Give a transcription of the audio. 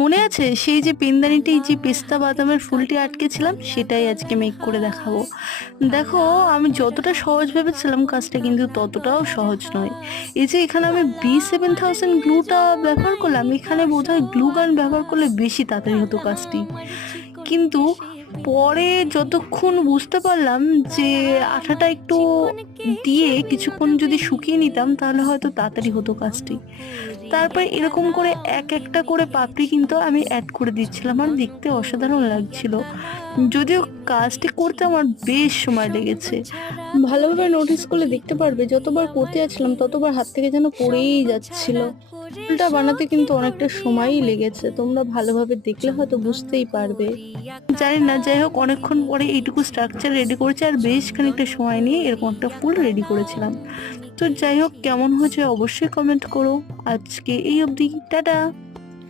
মনে আছে সেই যে পেনদানিতে যে পেস্তা বাদামের ফুলটি আটকেছিলাম, সেটাই আজকে মেক করে দেখাবো। দেখো, আমি যতটা সহজ ভেবেছিলাম কাজটা কিন্তু ততটাও সহজ নয়। এই যে এখানে আমি B7000 গ্লুটা ব্যবহার করলাম, এখানে বোধহয় গ্লু গান ব্যবহার করলে বেশি তাড়াতাড়ি হতো কাজটি। কিন্তু পরে যতক্ষণ বুঝতে পারলাম যে আঠাটা একটু দিয়ে কিছুক্ষণ যদি শুকিয়ে নিতাম তাহলে হয়তো তাড়াতাড়ি হতো কাজটি। তারপর এরকম করে এক একটা করে পাপড়ি কিন্তু আমি অ্যাড করে দিচ্ছিলাম, আর দেখতে অসাধারণ লাগছিল। যদিও কাজটি করতে আমার বেশ সময় লেগেছে। ভালোভাবে নোটিস করলে দেখতে পারবে যতবার করতে যাচ্ছিলাম ততবার হাত থেকে যেন পড়েই যাচ্ছিল। ফুলটা বানাতে কিন্তু অনেকটা সময়ই লেগেছে, তোমরা ভালোভাবে দেখলে হয়তো বুঝতেই পারবে। জানি না, যাই হোক অনেকক্ষণ পরে এইটুকু স্ট্রাকচার রেডি করেছি, আর বেশ খানিকটা সময় নিয়ে এরকম একটা ফুল রেডি করেছিলাম। তো যাই হোক, কেমন হয়েছে অবশ্যই কমেন্ট করো। আজকে এই অবধি, টাটা।